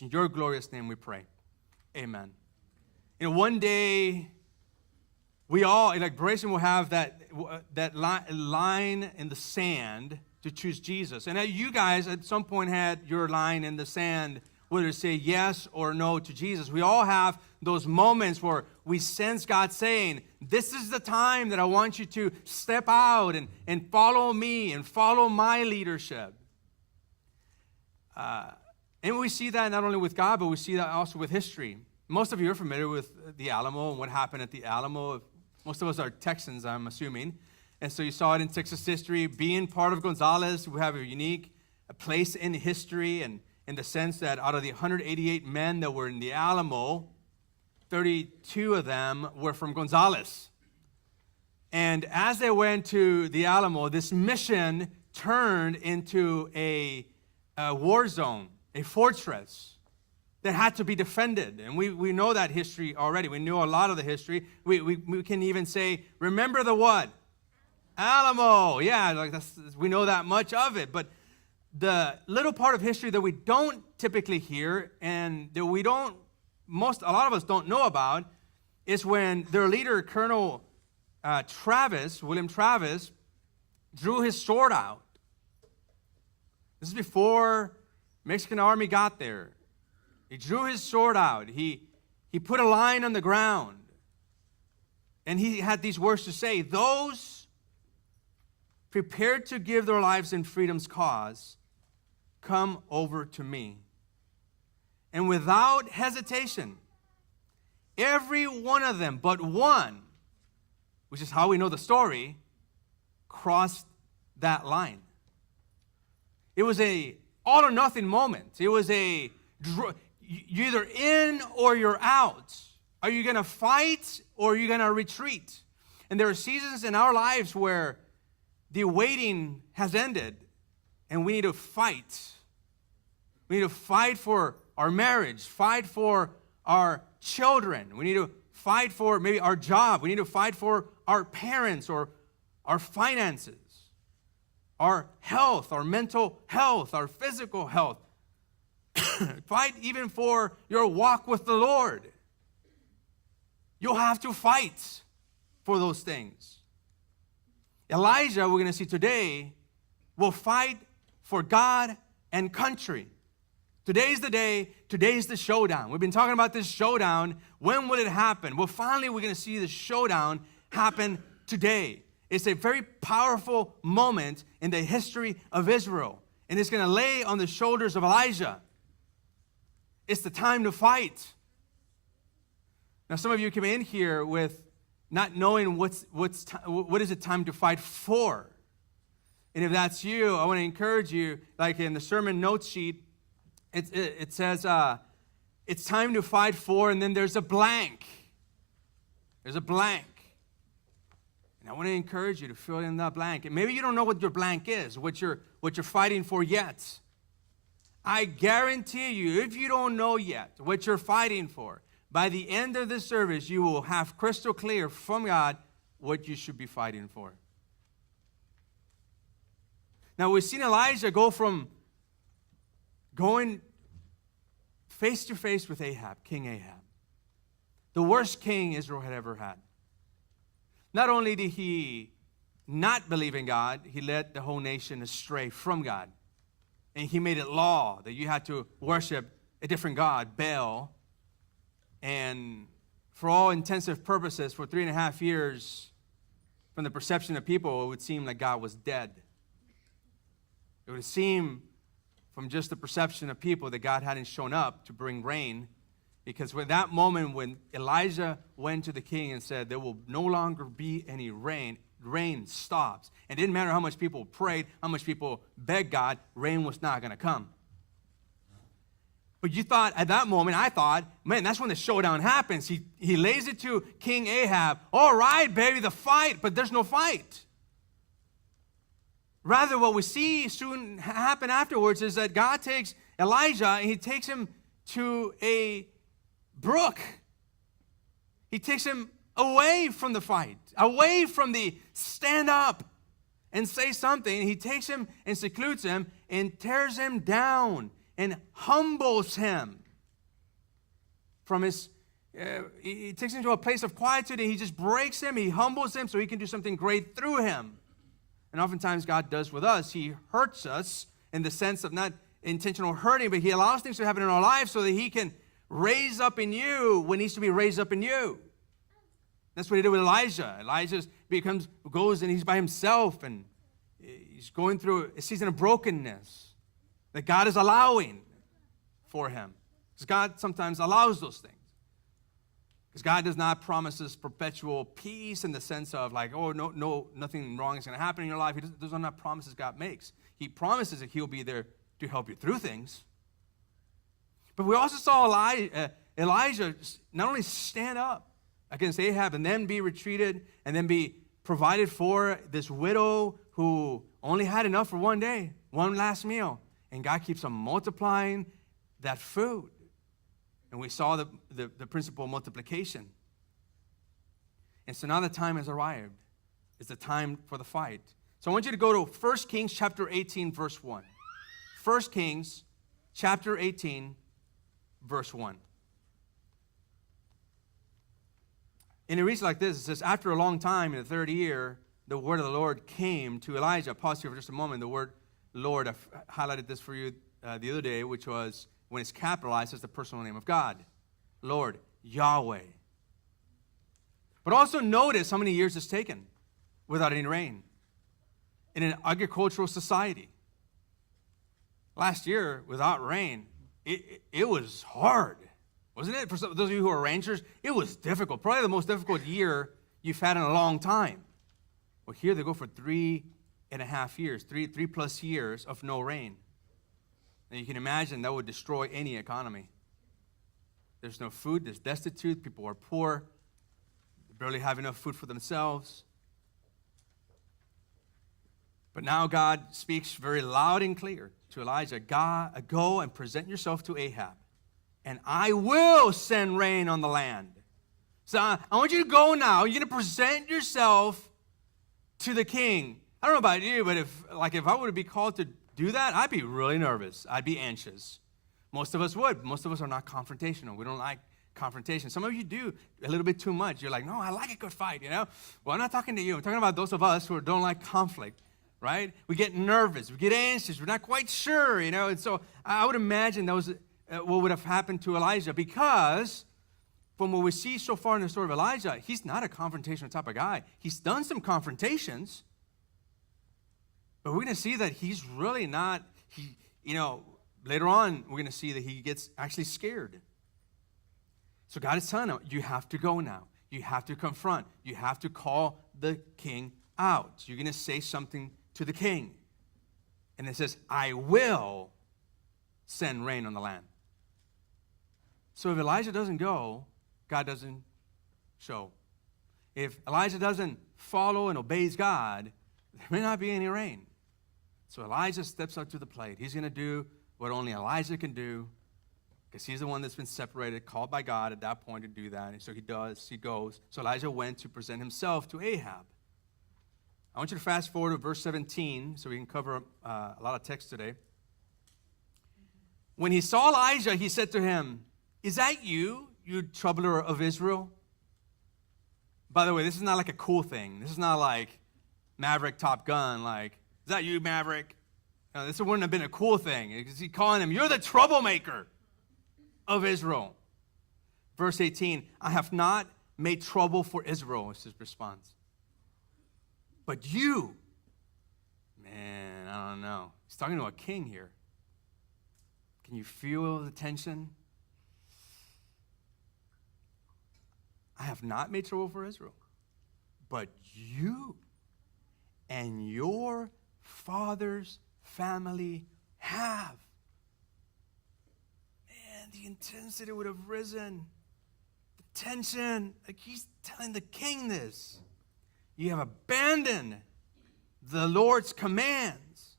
In your glorious name we pray. Amen. One day, we all, like Grayson will have that line in the sand to choose Jesus. And you guys at some point had your line in the sand, whether to say yes or no to Jesus. We all have those moments where we sense God saying, this is the time that I want you to step out and follow me and follow my leadership. And we see that not only with God, but we see that also with history. Most of you are familiar with the Alamo and what happened at the Alamo. Most of us are Texans, I'm assuming. And so you saw it in Texas history. Being part of Gonzales, we have a unique place in history, and in the sense that out of the 188 men that were in the Alamo, 32 of them were from Gonzales. And as they went to the Alamo, this mission turned into a war zone, a fortress that had to be defended. And we know that history already. We know a lot of the history. We can even say, remember the what? Alamo. Yeah, like we know that much of it. But the little part of history that we don't typically hear and that a lot of us don't know about is when their leader, Colonel William Travis, drew his sword out. This is before Mexican army got there. He drew his sword out. He put a line on the ground. And he had these words to say, those prepared to give their lives in freedom's cause, come over to me. And without hesitation, every one of them but one, which is how we know the story, crossed that line. It was a all or nothing moment. It was you're either in or you're out. Are you going to fight or are you going to retreat? And there are seasons in our lives where the waiting has ended and we need to fight. We need to fight for our marriage, fight for our children. We need to fight for maybe our job. We need to fight for our parents or our finances, our health, our mental health, our physical health. Fight even for your walk with the Lord. You'll have to fight for those things. Elijah, we're going to see today, will fight for God and country. Today's the day. Today's the showdown. We've been talking about this showdown. When will it happen? Well, finally, we're going to see the showdown happen today. It's a very powerful moment in the history of Israel. And it's going to lay on the shoulders of Elijah. It's the time to fight. Now, some of you come in here with not knowing what is it time to fight for. And if that's you, I want to encourage you, like in the sermon note sheet, it says it's time to fight for, and then there's a blank. There's a blank. And I want to encourage you to fill in that blank. And maybe you don't know what your blank is, what you're fighting for yet. I guarantee you, if you don't know yet what you're fighting for, by the end of this service, you will have crystal clear from God what you should be fighting for. Now, we've seen Elijah go from going face to face with Ahab, King Ahab, the worst king Israel had ever had. Not only did he not believe in God, he led the whole nation astray from God. And he made it law that you had to worship a different god, Baal. And for all intensive purposes, for 3.5 years, from the perception of people, it would seem like God was dead. It would seem from just the perception of people that God hadn't shown up to bring rain. Because when that moment when Elijah went to the king and said, there will no longer be any rain, rain stops. And it didn't matter how much people prayed, how much people begged God, rain was not going to come. But you thought, at that moment, I thought, man, that's when the showdown happens. He lays it to King Ahab. All right, baby, the fight, but there's no fight. Rather, what we see soon happen afterwards is that God takes Elijah and he takes him to a brook. He takes him away from the fight, away from the stand up and say something. He takes him and secludes him and tears him down and humbles him. from his, he takes him to a place of quietude, and he just breaks him, he humbles him so he can do something great through him. And oftentimes God does with us. He hurts us in the sense of not intentional hurting, but he allows things to happen in our lives so that he can raise up in you what needs to be raised up in you. That's what he did with Elijah. Elijah goes and he's by himself, and he's going through a season of brokenness that God is allowing for him. Because God sometimes allows those things. Because God does not promise us perpetual peace in the sense of like, oh, no, nothing wrong is going to happen in your life. Those are not promises God makes. He promises that he'll be there to help you through things. But we also saw Elijah not only stand up against Ahab and then be retreated and then be provided for this widow who only had enough for one day, one last meal. And God keeps on multiplying that food. And we saw the principle of multiplication. And so now the time has arrived. It's the time for the fight. So I want you to go to 1 Kings chapter 18, verse 1. 1 Kings chapter 18, verse 1. And it reads like this. It says, after a long time, in the third year, the word of the Lord came to Elijah. Pause here for just a moment. The word Lord, I've highlighted this for you the other day, which was when it's capitalized as the personal name of God. Lord, Yahweh. But also notice how many years it's taken without any rain in an agricultural society. Last year, without rain, it was hard, wasn't it? For those of you who are ranchers, it was difficult. Probably the most difficult year you've had in a long time. Well, here they go for 3.5 years, three plus years of no rain. And you can imagine that would destroy any economy. There's no food, there's destitute, people are poor, they barely have enough food for themselves. But now God speaks very loud and clear to Elijah, go and present yourself to Ahab, and I will send rain on the land. So I want you to go now. You're going to present yourself to the king. I don't know about you, but if I were to be called to do that, I'd be really nervous. I'd be anxious. Most of us would. Most of us are not confrontational. We don't like confrontation. Some of you do a little bit too much. You're like, no, I like a good fight, you know? Well, I'm not talking to you. I'm talking about those of us who don't like conflict, right? We get nervous. We get anxious. We're not quite sure, you know? And so I would imagine that was what would have happened to Elijah, because from what we see so far in the story of Elijah, he's not a confrontational type of guy. He's done some confrontations, but we're going to see that he's really not, later on, we're going to see that he gets actually scared. So God is telling him, you have to go now. You have to confront. You have to call the king out. You're going to say something to the king. And it says, I will send rain on the land. So if Elijah doesn't go, God doesn't show. If Elijah doesn't follow and obeys God, there may not be any rain. So Elijah steps up to the plate. He's going to do what only Elijah can do, because he's the one that's been separated, called by God at that point to do that. And so he goes. So Elijah went to present himself to Ahab. I want you to fast forward to verse 17 so we can cover a lot of text today. When he saw Elijah, he said to him, is that you troubler of Israel? By the way, this is not like a cool thing. This is not like Maverick Top Gun, like, is that you, Maverick? No, this wouldn't have been a cool thing. He's calling him, you're the troublemaker of Israel. Verse 18, I have not made trouble for Israel, is his response. But you, man, I don't know. He's talking to a king here. Can you feel the tension? I have not made trouble for Israel, but you and your father's family have. Man, the intensity would have risen. The tension, like he's telling the king this. You have abandoned the Lord's commands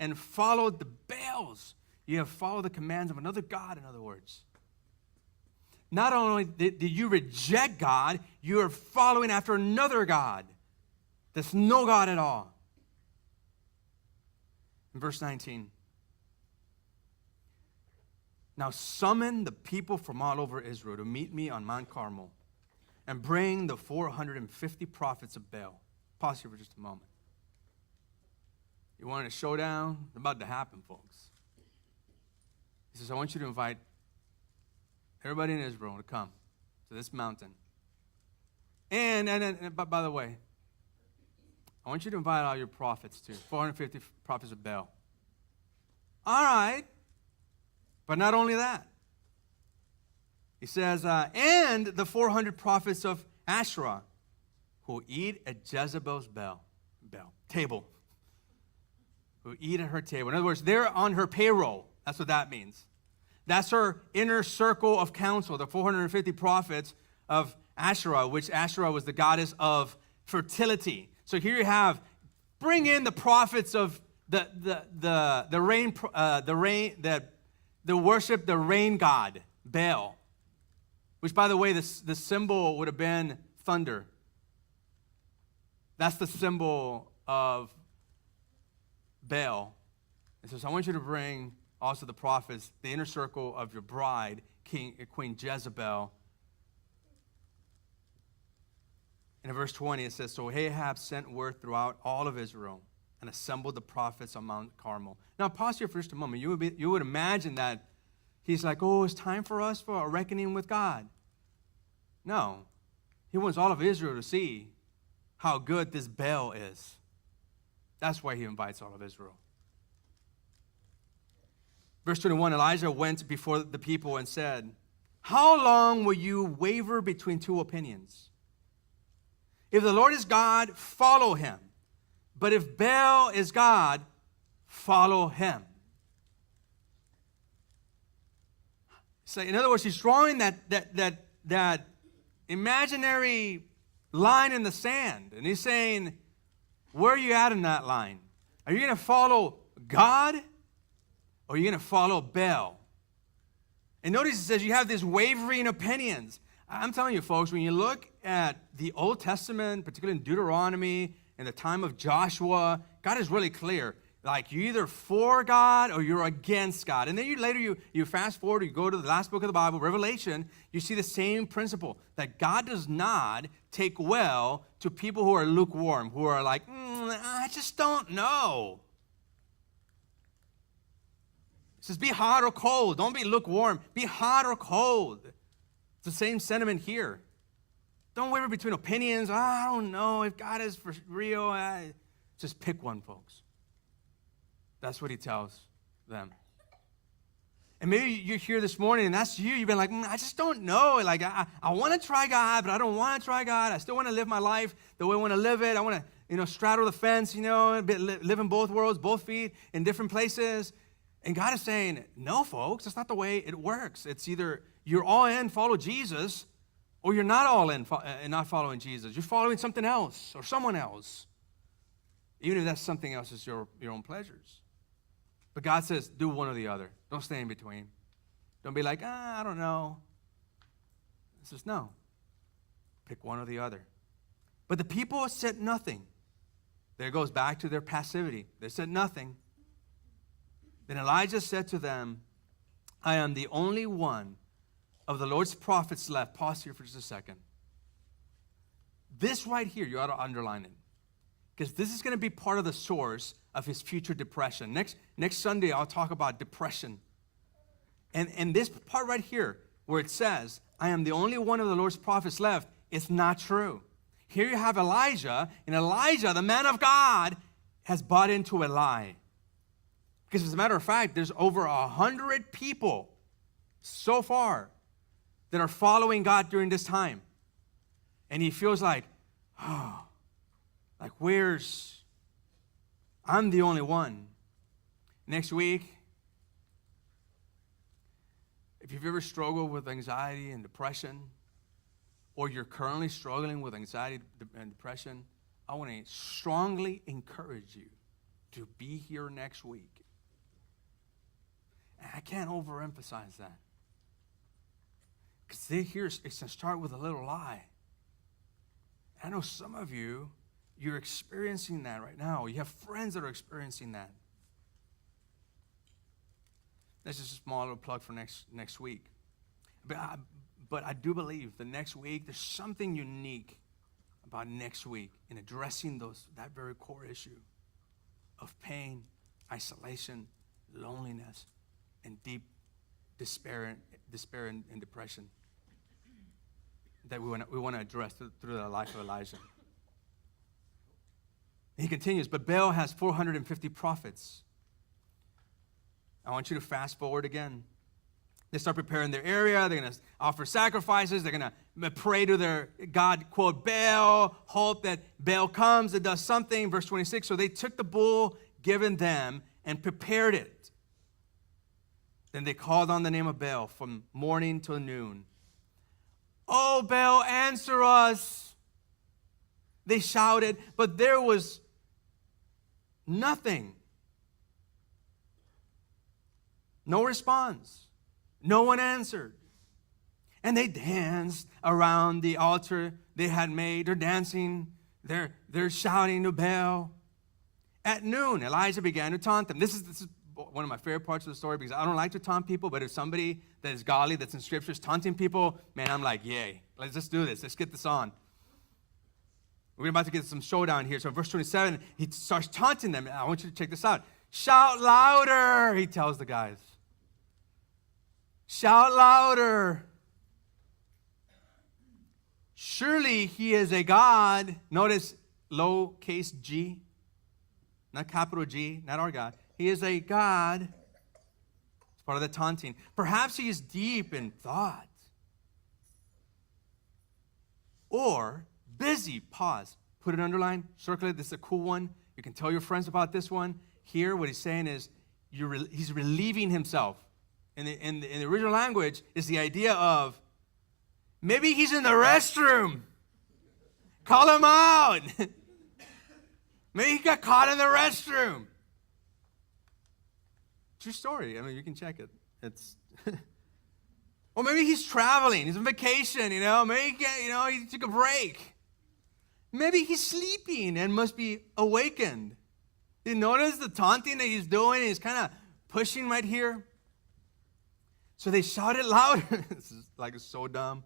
and followed the Baals. You have followed the commands of another God, in other words. Not only did you reject God, you are following after another God. There's no God at all. In verse 19, Now summon the people from all over Israel to meet me on Mount Carmel and bring the 450 prophets of Baal. Pause here for just a moment. You want a showdown? It's about to happen, folks. He says, I want you to invite everybody in Israel to come to this mountain. And by the way, I want you to invite all your prophets too, 450 prophets of Baal. All right. But not only that. He says, and the 400 prophets of Asherah who eat at Jezebel's table. Who eat at her table. In other words, they're on her payroll. That's what that means. That's her inner circle of counsel, the 450 prophets of Asherah, which Asherah was the goddess of fertility. So here you have, bring in the prophets of the worship the rain god, Baal, which, by the way, the symbol would have been thunder. That's the symbol of Baal. And so I want you to bring also the prophets, the inner circle of your bride, Queen Jezebel. And in verse 20 it says, so Ahab sent word throughout all of Israel and assembled the prophets on Mount Carmel. Now pause here for just a moment. You would imagine that he's like, oh, it's time for us for a reckoning with God. No. He wants all of Israel to see how good this Baal is. That's why he invites all of Israel. Verse 21, Elijah went before the people and said, how long will you waver between two opinions? If the Lord is God, follow him. But if Baal is God, follow him. So in other words, he's drawing that imaginary line in the sand. And he's saying, where are you at in that line? Are you going to follow God? Or are you going to follow Baal? And notice it says you have these wavering opinions. I'm telling you, folks, when you look at the Old Testament, particularly in Deuteronomy, in the time of Joshua, God is really clear. Like, you're either for God or you're against God. And then you fast forward, you go to the last book of the Bible, Revelation, you see the same principle, that God does not take well to people who are lukewarm, who are like, I just don't know. It says, be hot or cold. Don't be lukewarm. Be hot or cold. It's the same sentiment here. Don't waver between opinions. I don't know if God is for real. Just pick one, folks. That's what he tells them. And maybe you're here this morning and that's you. You've been like, I just don't know. Like, I want to try God, but I don't want to try God. I still want to live my life the way I want to live it. I want to, straddle the fence, live in both worlds, both feet in different places. And God is saying, no, folks, that's not the way it works. It's either you're all in, follow Jesus, or you're not all in and not following Jesus. You're following something else or someone else, even if that something else is your own pleasures. But God says, do one or the other. Don't stay in between. Don't be like, I don't know. He says, no. Pick one or the other. But the people said nothing. There it goes back to their passivity. They said nothing. Then Elijah said to them, I am the only one of the Lord's prophets left. Pause here for just a second. This right here, you ought to underline it. Because this is going to be part of the source of his future depression. Next Sunday, I'll talk about depression. And this part right here, where it says, I am the only one of the Lord's prophets left, it's not true. Here you have Elijah, and Elijah, the man of God, has bought into a lie. Because as a matter of fact, there's over 100 people so far that are following God during this time. And he feels like, I'm the only one. Next week, if you've ever struggled with anxiety and depression, or you're currently struggling with anxiety and depression, I want to strongly encourage you to be here next week. And I can't overemphasize that. Because it's going to start with a little lie. I know some of you, you're experiencing that right now. You have friends that are experiencing that. That's just a small little plug for next week. But I do believe the next week, there's something unique about next week in addressing that very core issue of pain, isolation, loneliness, and deep despair and depression that we want to address through the life of Elijah. He continues, but Baal has 450 prophets. I want you to fast forward again. They start preparing their area. They're going to offer sacrifices. They're going to pray to their god, quote, Baal, hope that Baal comes and does something. Verse 26, so they took the bull given them and prepared it. Then they called on the name of Baal from morning till noon. Oh, Baal, answer us. They shouted, but there was nothing. No response. No one answered. And they danced around the altar they had made. They're dancing. They're shouting to Baal. At noon, Elijah began to taunt them. This is one of my favorite parts of the story because I don't like to taunt people, but if somebody that is godly, that's in scriptures, taunting people, man, I'm like, yay. Let's just do this. Let's get this on. We're about to get some showdown here. So in verse 27, he starts taunting them. I want you to check this out. Shout louder, he tells the guys. Shout louder. Surely he is a God. Notice lowercase g, not capital G, not our God. He is a God. It's part of the taunting. Perhaps he is deep in thought. Or busy, pause. Put it underline, circle it. This is a cool one. You can tell your friends about this one. Here, what he's saying is he's relieving himself. In the original language is the idea of maybe he's in the restroom. Call him out. Maybe he got caught in the restroom. True story. I mean, you can check it. It's or maybe he's traveling. He's on vacation, Maybe he took a break. Maybe he's sleeping and must be awakened. You notice the taunting that he's doing? He's kind of pushing right here. So they shouted louder. This is like so dumb.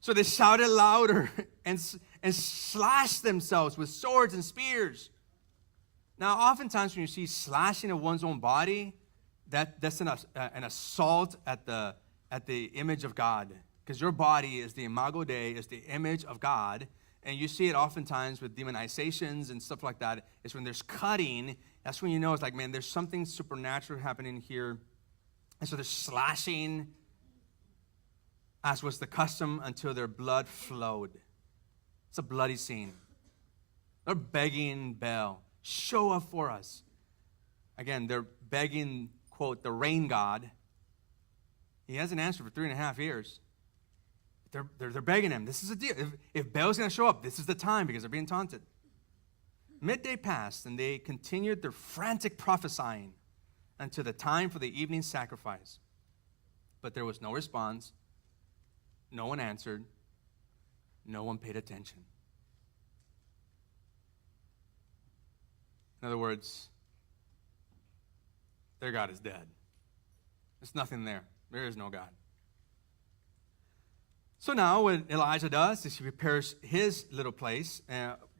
So they shouted louder and slashed themselves with swords and spears. Now, oftentimes when you see slashing of one's own body, that's an assault at the image of God. Because your body is the imago Dei, is the image of God. And you see it oftentimes with demonizations and stuff like that. It's when there's cutting, that's when you know it's like, man, there's something supernatural happening here. And so they're slashing, as was the custom, until their blood flowed. It's a bloody scene. They're begging Baal, show up for us. Again, they're begging, quote, the rain god. He hasn't answered for 3.5 years. They're begging him. This is a deal. If Baal's going to show up, this is the time because they're being taunted. Midday passed, and they continued their frantic prophesying until the time for the evening sacrifice. But there was no response. No one answered. No one paid attention. In other words, their God is dead. There's nothing there. There is no God. So now what Elijah does is he prepares his little place.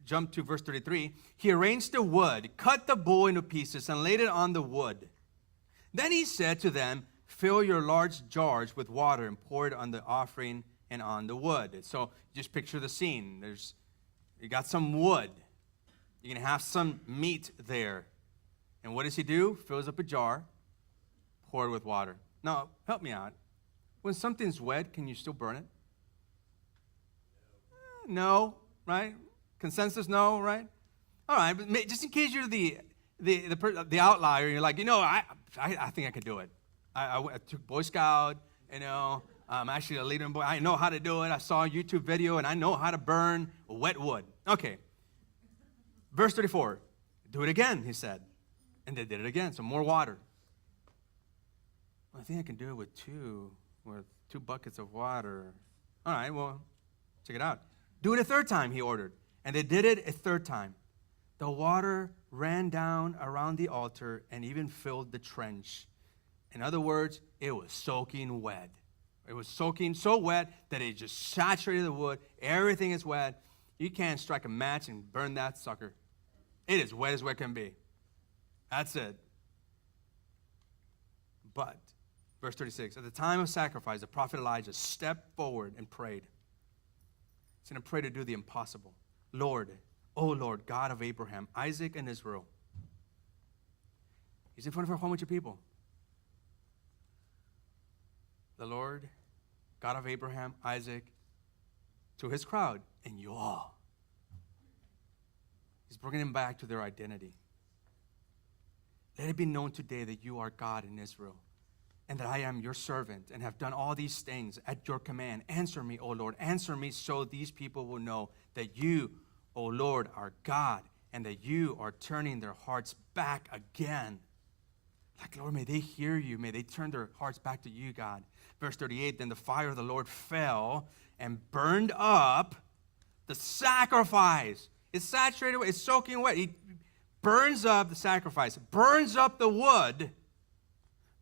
Jump to verse 33. He arranged the wood, cut the bull into pieces, and laid it on the wood. Then he said to them, fill your large jars with water and pour it on the offering and on the wood. So just picture the scene. You got some wood. You're going to have some meat there. And what does he do? Fills up a jar, pour it with water. Now, help me out. When something's wet, can you still burn it? No, right? Consensus, no, right? All right, but just in case you're the outlier, you're like, I think I could do it. I took Boy Scout, I'm actually a leader in Boy. I know how to do it. I saw a YouTube video, and I know how to burn wet wood. Okay. Verse 34, do it again, he said. And they did it again, so more water. Well, I think I can do it with two buckets of water. All right, well, check it out. Do it a third time, he ordered. And they did it a third time. The water ran down around the altar and even filled the trench. In other words, it was soaking wet. It was soaking so wet that it just saturated the wood. Everything is wet. You can't strike a match and burn that sucker. It is wet as wet can be. That's it. But, verse 36, at the time of sacrifice, the prophet Elijah stepped forward and prayed. He's going to pray to do the impossible. Lord, O Lord, God of Abraham, Isaac, and Israel. He's in front of a whole bunch of people. The Lord, God of Abraham, Isaac, to his crowd, and you all. He's bringing them back to their identity. Let it be known today that you are God in Israel, and that I am your servant, and have done all these things at your command. Answer me, O Lord, answer me, so these people will know that you, O Lord, are God, and that you are turning their hearts back again. Like, Lord, may they hear you. May they turn their hearts back to you, God. Verse 38, then the fire of the Lord fell and burned up the sacrifice. It's saturated, it's soaking wet. He burns up the sacrifice, burns up the wood,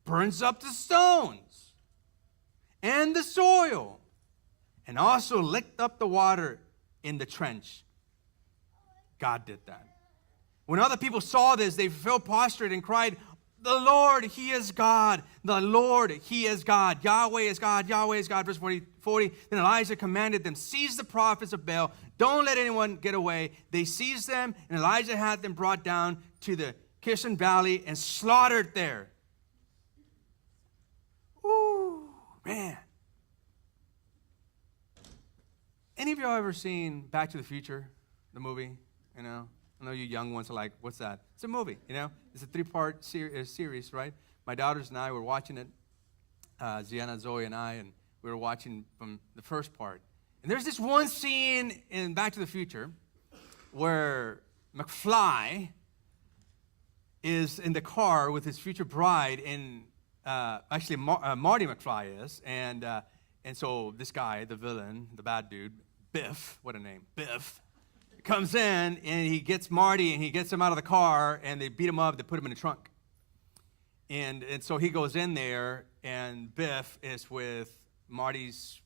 burns up the stones and the soil, and also licked up the water in the trench. God did that. When other people saw this, they fell prostrate and cried, the Lord, He is God. The Lord, He is God. Yahweh is God. Yahweh is God. Verse 40. Then Elijah commanded them, seize the prophets of Baal. Don't let anyone get away. They seized them, and Elijah had them brought down to the Kishon Valley and slaughtered there. Ooh, man. Any of y'all ever seen Back to the Future, the movie? You know? I know you young ones are like, what's that? It's a movie, you know? It's a 3-part series, right? My daughters and I were watching it, Ziana, Zoe, and I, and we were watching from the first part. And there's this one scene in Back to the Future where McFly is in the car with his future bride, and actually Marty McFly is, and so this guy, the villain, the bad dude, Biff, what a name, Biff, comes in, and he gets Marty, and he gets him out of the car, and they beat him up, they put him in the trunk. And so he goes in there, and Biff is with Marty's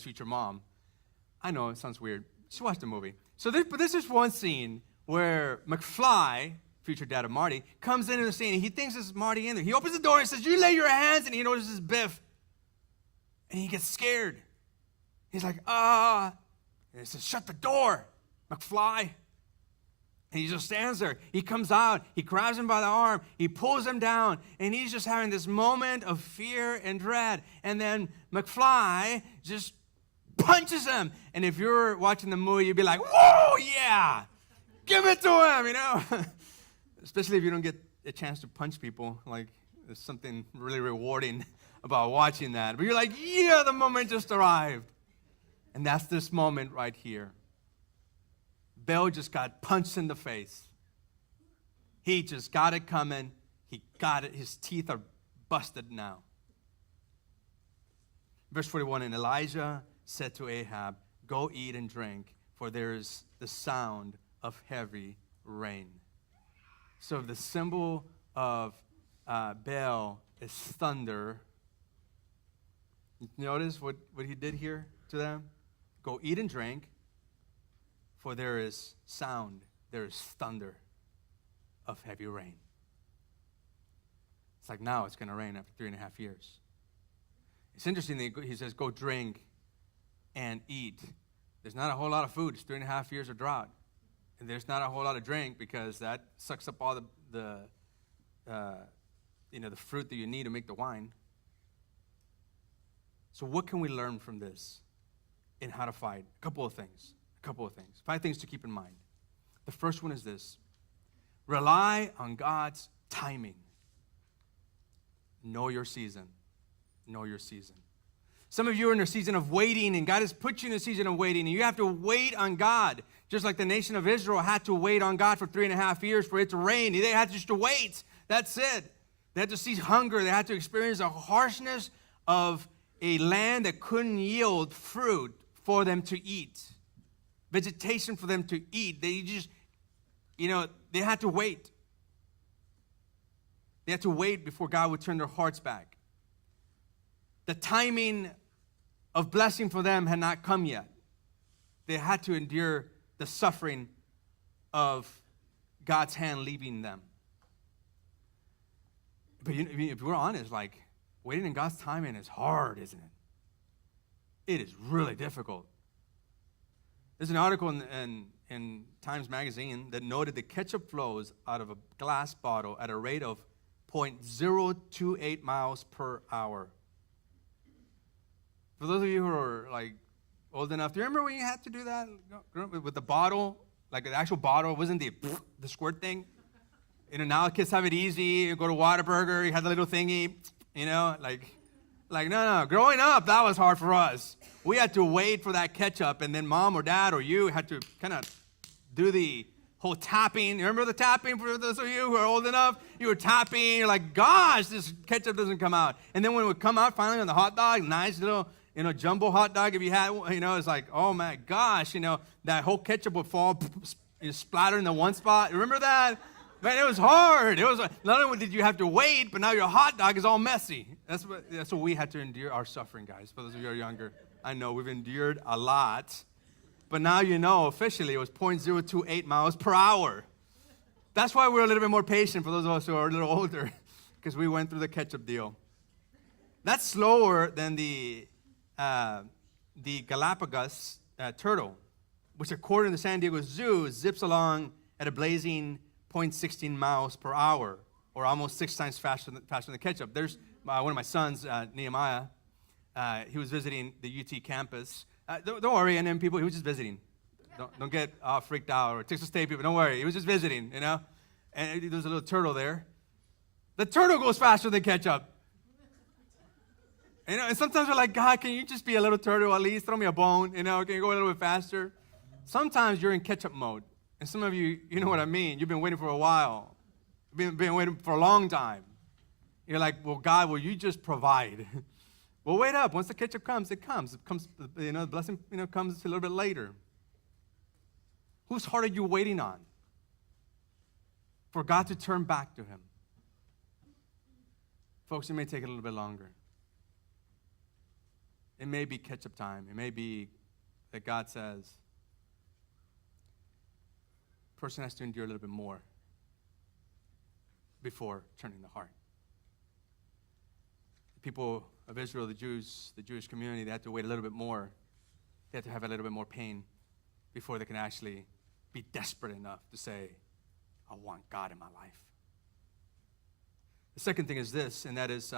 future mom. I know, it sounds weird. Just watch the movie. But this is one scene where McFly, future dad of Marty, comes into the scene, and he thinks it's Marty in there. He opens the door and says, you lay your hands, and he notices Biff. And he gets scared. He's like, And he says, shut the door, McFly. And he just stands there. He comes out. He grabs him by the arm. He pulls him down. And he's just having this moment of fear and dread. And then McFly just punches him. And if you're watching the movie, you'd be like, whoa, yeah. Give it to him, you know. Especially if you don't get a chance to punch people. Like, there's something really rewarding about watching that. But you're like, yeah, the moment just arrived. And that's this moment right here. Bill just got punched in the face. He just got it coming. He got it. His teeth are busted now. Verse 41, and Elijah said to Ahab, go eat and drink, for there is the sound of heavy rain. So the symbol of Baal is thunder. Notice what he did here to them? Go eat and drink, for there is sound, there is thunder of heavy rain. It's like now it's going to rain after 3.5 years. It's interesting that he says, go drink and eat. There's not a whole lot of food. It's 3.5 years of drought. And there's not a whole lot of drink because that sucks up all the fruit that you need to make the wine. So what can we learn from this in how to fight? A couple of things. 5 things to keep in mind. The first one is this. Rely on God's timing. Know your season. Know your season. Some of you are in a season of waiting, and God has put you in a season of waiting, and you have to wait on God. Just like the nation of Israel had to wait on God for 3.5 years for it to rain. They had just to wait. That's it. They had to see hunger. They had to experience the harshness of a land that couldn't yield fruit for them to eat. Vegetation for them to eat. They just, they had to wait. They had to wait before God would turn their hearts back. The timing of blessing for them had not come yet. They had to endure the suffering of God's hand leaving them. But if we're honest, like, waiting in God's timing is hard, isn't it? It is really difficult. There's an article in Times Magazine that noted that ketchup flows out of a glass bottle at a rate of 0.028 miles per hour. For those of you who are like old enough, do you remember when you had to do that with the bottle? Like the actual bottle, it wasn't the squirt thing. You know, now kids have it easy. You go to Whataburger, you have the little thingy, you know, like no. Growing up, that was hard for us. We had to wait for that ketchup, and then mom or dad or you had to kind of do the whole tapping. You remember the tapping for those of you who are old enough? You were tapping, you're like, gosh, this ketchup doesn't come out. And then when it would come out finally on the hot dog, nice little, you know, jumbo hot dog if you had, you know, it's like, oh my gosh, you know, that whole ketchup would fall, splatter in the one spot. Remember that? Man, it was hard. It was not only did you have to wait, but now your hot dog is all messy. That's what we had to endure, our suffering, guys, for those of you who are younger. I know we've endured a lot, but now you know officially it was 0.028 miles per hour. That's why we're a little bit more patient for those of us who are a little older, because we went through the ketchup deal. That's slower than the Galapagos turtle, which according to the San Diego Zoo zips along at a blazing 0.16 miles per hour, or almost 6 times faster than the ketchup. There's one of my sons, Nehemiah. He was visiting the UT campus. Don't worry, NM people, he was just visiting. Don't get freaked out, or Texas State people, don't worry. He was just visiting, you know. And there's a little turtle there. The turtle goes faster than ketchup. You know, and sometimes we're like, God, can you just be a little turtle at least? Throw me a bone, you know, can you go a little bit faster? Sometimes you're in ketchup mode. And some of you, you know what I mean. You've been waiting for a while. You've been waiting for a long time. You're like, well, God, will you just provide? Well, wait up. Once the ketchup comes, it comes. It comes, you know, the blessing, you know, comes a little bit later. Whose heart are you waiting on? For God to turn back to him. Folks, it may take a little bit longer. It may be ketchup time. It may be that God says, person has to endure a little bit more before turning the heart. The people of Israel, the Jewish community, they had to wait a little bit more. They had to have a little bit more pain before they can actually be desperate enough to say, I want God in my life. The second thing is this, and that is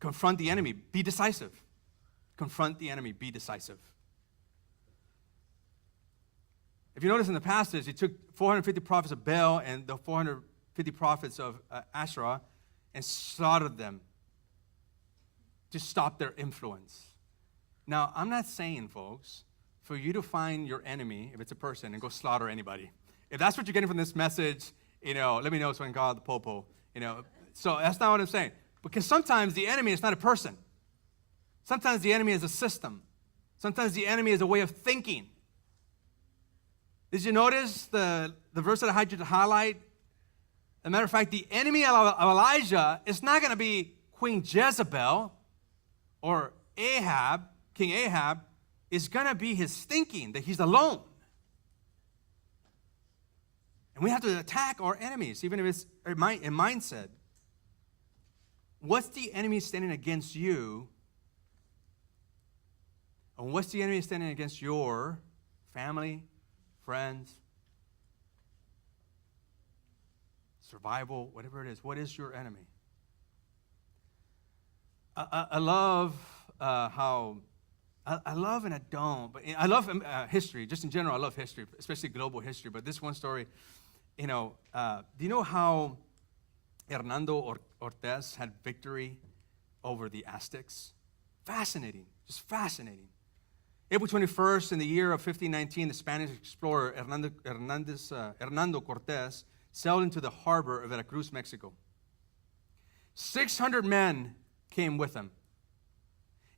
confront the enemy. Be decisive. Confront the enemy. Be decisive. If you notice in the passage, he took 450 prophets of Baal and the 450 prophets of Asherah and slaughtered them to stop their influence. Now, I'm not saying, folks, for you to find your enemy, if it's a person, and go slaughter anybody. If that's what you're getting from this message, you know, let me know so I can call it the popo. You know, so that's not what I'm saying. Because sometimes the enemy is not a person. Sometimes the enemy is a system. Sometimes the enemy is a way of thinking. Did you notice the verse that I had you to highlight? As a matter of fact, the enemy of Elijah is not going to be Queen Jezebel or Ahab. King Ahab is going to be his thinking, that he's alone. And we have to attack our enemies, even if it's a mindset. What's the enemy standing against you? And what's the enemy standing against your family, friends, survival, whatever it is? What is your enemy? I love how, I love and I don't, but I love history. Just in general, I love history, especially global history. But this one story, you know, do you know how Hernando Cortés had victory over the Aztecs? Fascinating, just fascinating. April 21st, in the year of 1519, the Spanish explorer Hernando Cortés sailed into the harbor of Veracruz, Mexico. 600 men came with him.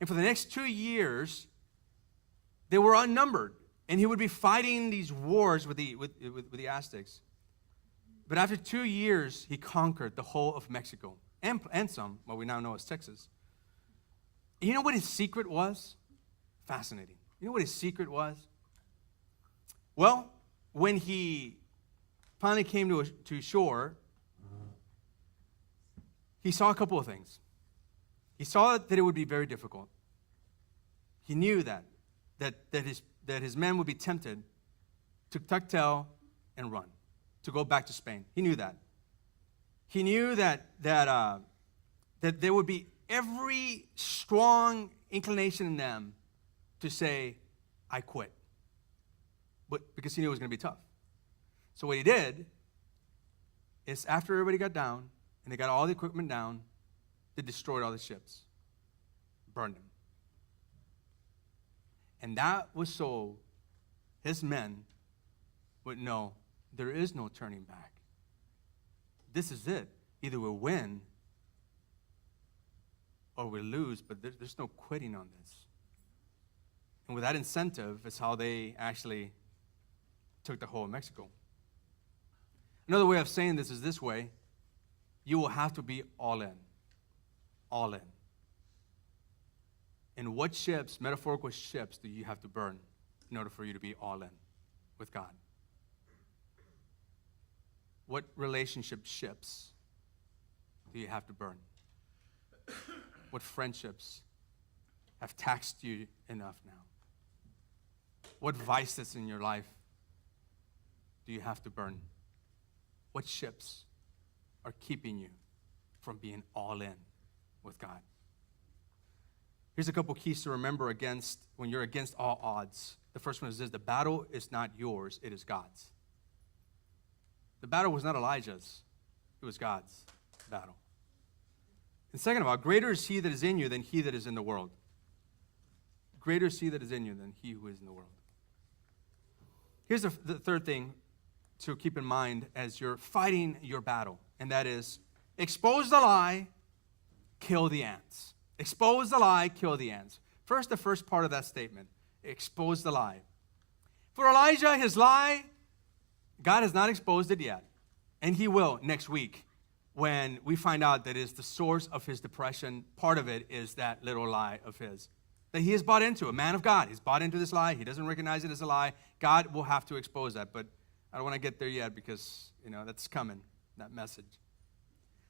And for the next 2 years, they were outnumbered. And he would be fighting these wars with the Aztecs. But after 2 years, he conquered the whole of Mexico. and some, what we now know as Texas. You know what his secret was? Fascinating. You know what his secret was? Well, when he finally came to shore, he saw a couple of things. He saw that it would be very difficult. He knew that his men would be tempted to tuck tail and run, to go back to Spain. He knew that. He knew that there would be every strong inclination in them to say, I quit. But because he knew it was going to be tough. So what he did is after everybody got down and they got all the equipment down, they destroyed all the ships, burned them. And that was so his men would know there is no turning back. This is it. Either we win or we lose, but there's no quitting on this. And with that incentive is how they actually took the whole of Mexico. Another way of saying this is this way: you will have to be all in. All in. And what ships, metaphorical ships, do you have to burn in order for you to be all in with God? What relationship ships do you have to burn? What friendships have taxed you enough now? What vices in your life do you have to burn? What ships are keeping you from being all in with God? Here's a couple keys to remember when you're against all odds. The first one is this: the battle is not yours, it is God's. The battle was not Elijah's, it was God's battle. And second of all, greater is he that is in you than he that is in the world. Greater is he that is in you than he who is in the world. Here's the third thing to keep in mind as you're fighting your battle, and that is expose the lie, kill the ants. Expose the lie, kill the ants. First, the first part of that statement, expose the lie. For Elijah, his lie, God has not exposed it yet, and he will next week when we find out that is the source of his depression. Part of it is that little lie of his that he has bought into. A man of God, he's bought into this lie. He doesn't recognize it as a lie. God will have to expose that, but I don't want to get there yet because, that's coming, that message.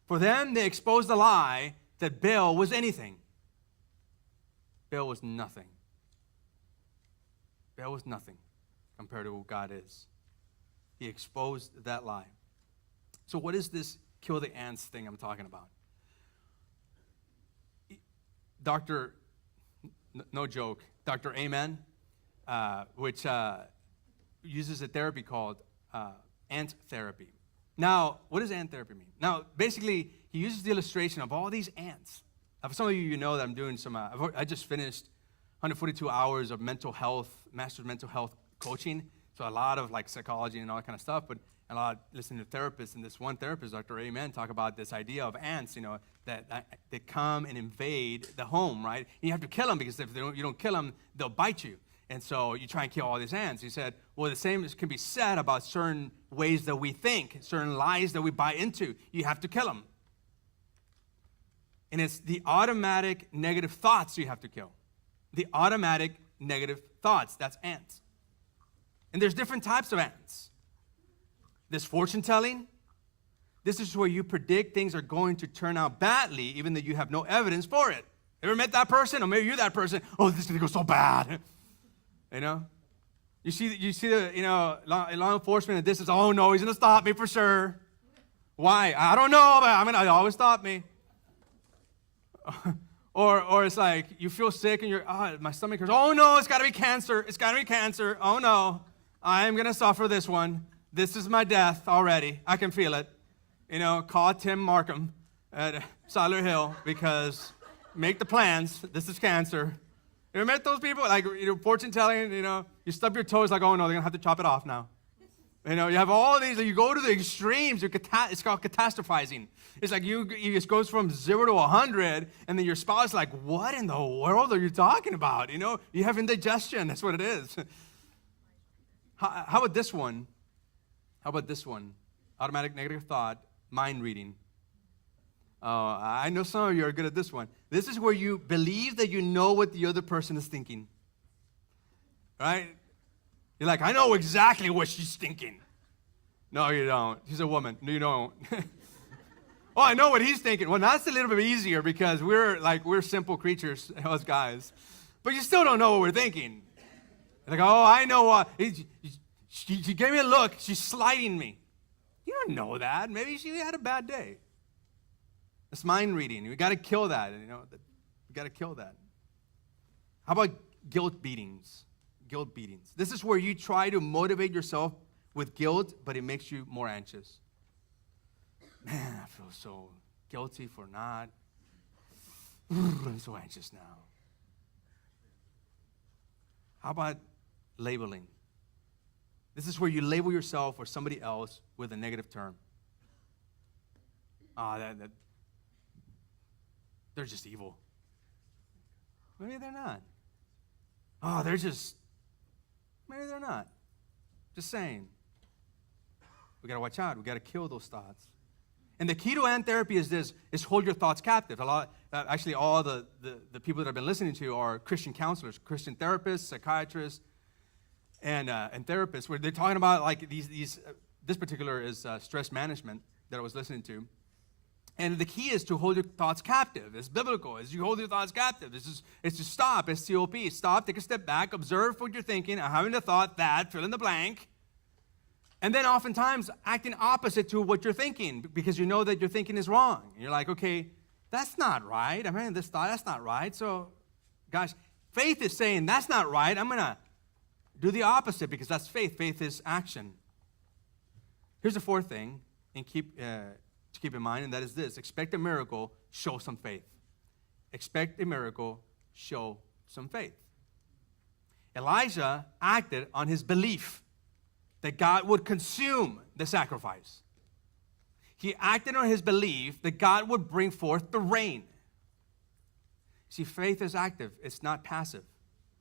For them, they exposed the lie that Baal was anything. Baal was nothing. Baal was nothing compared to who God is. He exposed that lie. So what is this kill the ants thing I'm talking about? No joke, Dr. Amen, which uses a therapy called ant therapy. Now, what does ant therapy mean? Now, basically, he uses the illustration of all these ants. For some of you know that I'm doing I just finished 142 hours of master's mental health coaching. So a lot of psychology and all that kind of stuff, but a lot of listening to therapists. And this one therapist, Dr. Amen, talk about this idea of ants, that they come and invade the home, right? And you have to kill them because if you don't kill them, they'll bite you. And so you try and kill all these ants. He said, well, the same can be said about certain ways that we think, certain lies that we buy into. You have to kill them. And it's the automatic negative thoughts you have to kill. The automatic negative thoughts, that's ants. And there's different types of ants. There's fortune telling. This is where you predict things are going to turn out badly, even though you have no evidence for it. Ever met that person? Or maybe you're that person. Oh, this is going to go so bad. You see the law enforcement, and this is, oh no, he's going to stop me for sure. Why? I don't know, but it always stop me. Or it's like you feel sick and my stomach hurts. Oh no, it's got to be cancer. It's got to be cancer. Oh no, I am going to suffer this one. This is my death already. I can feel it. Call Tim Markham at Siler Hill because make the plans. This is cancer. You ever met those people? Fortune telling, you stub your toes oh no, they're going to have to chop it off now. You have all these, you go to the extremes. It's called catastrophizing. It's like it just goes from 0 to 100, and then your spouse is like, what in the world are you talking about? You have indigestion. That's what it is. How about this one? Automatic negative thought, mind reading. I know some of you are good at this one. This is where you believe that you know what the other person is thinking. Right? You're like, I know exactly what she's thinking. No, you don't. She's a woman. No, you don't. Oh, I know what he's thinking. Well, that's a little bit easier because we're simple creatures, us guys. But you still don't know what we're thinking. Like, oh, I know what. She gave me a look. She's slighting me. You don't know that. Maybe she had a bad day. It's mind reading. We got to kill that. We got to kill that. How about guilt beatings? Guilt beatings. This is where you try to motivate yourself with guilt, but it makes you more anxious. Man, I feel so guilty for not. I'm so anxious now. How about labeling? This is where you label yourself or somebody else with a negative term. They're just evil. Maybe they're not. Maybe they're not. Just saying. We got to watch out. We got to kill those thoughts. And the key to ANT therapy is this, is hold your thoughts captive. Actually, all the people that I've been listening to are Christian counselors, Christian therapists, psychiatrists, and therapists, where they're talking about like this particular is stress management that I was listening to. And the key is to hold your thoughts captive. It's biblical. As you hold your thoughts captive, it's to stop, S-T-O-P. Stop, take a step back, observe what you're thinking, having the thought that, fill in the blank. And then oftentimes acting opposite to what you're thinking because you know that your thinking is wrong. And you're like, okay, that's not right. I mean, this thought, that's not right. So, gosh, faith is saying that's not right. I'm going to do the opposite because that's faith. Faith is action. Here's the fourth thing to keep in mind, and that is this. Expect a miracle, show some faith. Expect a miracle, show some faith. Elijah acted on his belief that God would consume the sacrifice. He acted on his belief that God would bring forth the rain. See, faith is active. It's not passive.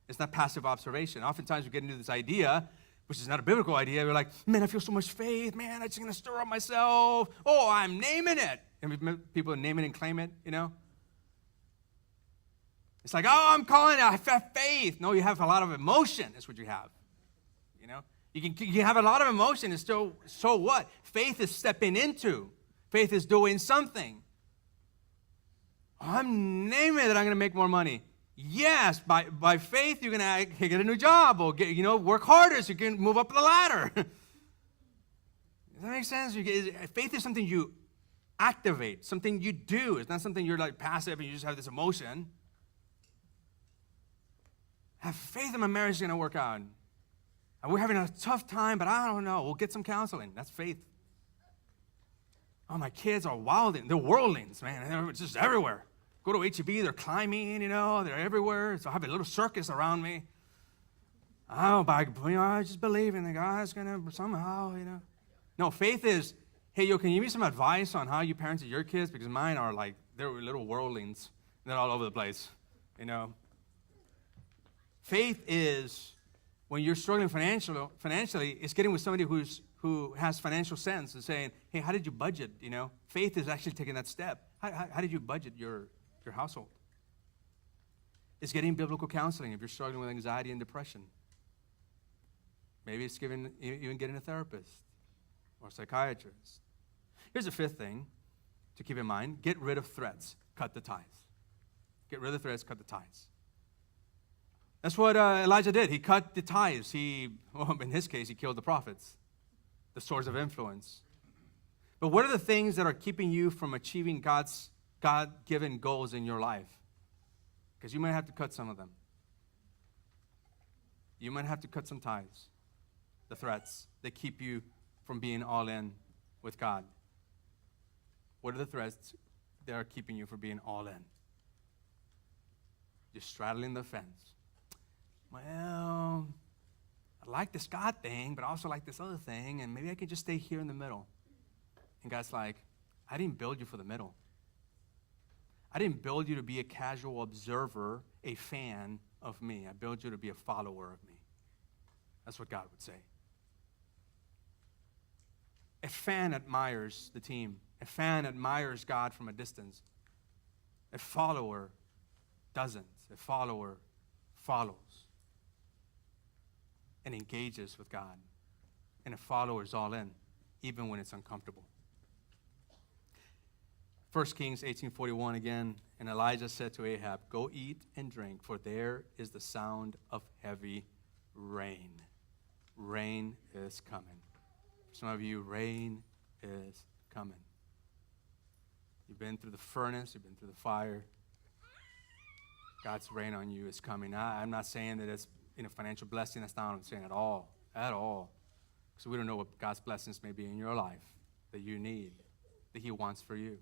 It's not passive observation. Oftentimes we get into this idea, which is not a biblical idea. We're like, man, I feel so much faith. Man, I'm just going to stir up myself. Oh, I'm naming it. And people name it and claim it, It's like, oh, I'm calling it. I have faith. No, you have a lot of emotion. That's what you have, You can have a lot of emotion and still, so what? Faith is stepping into. Faith is doing something. I'm naming that I'm going to make more money. Yes, by faith, you're going to get a new job or work harder so you can move up the ladder. Does that make sense? Faith is something you activate, something you do. It's not something you're like passive and you just have this emotion. Have faith in my marriage is going to work out. We're having a tough time, but I don't know. We'll get some counseling. That's faith. Oh, my kids are wilding. They're worldlings, man. They're just everywhere. Go to H-E-B, they're climbing, they're everywhere. So I have a little circus around me. Oh, I just believe in the God's going to somehow, No, faith is, hey, can you give me some advice on how you parented your kids? Because mine are like, they're little worldlings. They're all over the place, Faith is, when you're struggling financially, it's getting with somebody who has financial sense and saying, hey, how did you budget, Faith is actually taking that step. How did you budget your household? It's getting biblical counseling if you're struggling with anxiety and depression. Maybe it's even getting a therapist or a psychiatrist. Here's the fifth thing to keep in mind. Get rid of threats. Cut the ties. Get rid of the threats. Cut the ties. That's what Elijah did. He cut the ties. In his case, he killed the prophets, the source of influence. But what are the things that are keeping you from achieving God's God-given goals in your life? Because you might have to cut some of them. You might have to cut some ties, the threats that keep you from being all in with God. What are the threats that are keeping you from being all in? You're straddling the fence. Well, I like this God thing, but I also like this other thing, and maybe I can just stay here in the middle. And God's like, I didn't build you for the middle. I didn't build you to be a casual observer, a fan of me. I built you to be a follower of me. That's what God would say. A fan admires the team. A fan admires God from a distance. A follower doesn't. A follower follows and engages with God. And a follower is all in, even when it's uncomfortable. 1 Kings 18:41 again, and Elijah said to Ahab, "Go eat and drink, for there is the sound of heavy rain." Rain is coming. For some of you, rain is coming. You've been through the furnace, you've been through the fire. God's rain on you is coming. I'm not saying that it's financial blessing. That's not what I'm saying at all. At all. Because we don't know what God's blessings may be in your life that you need, that He wants for you.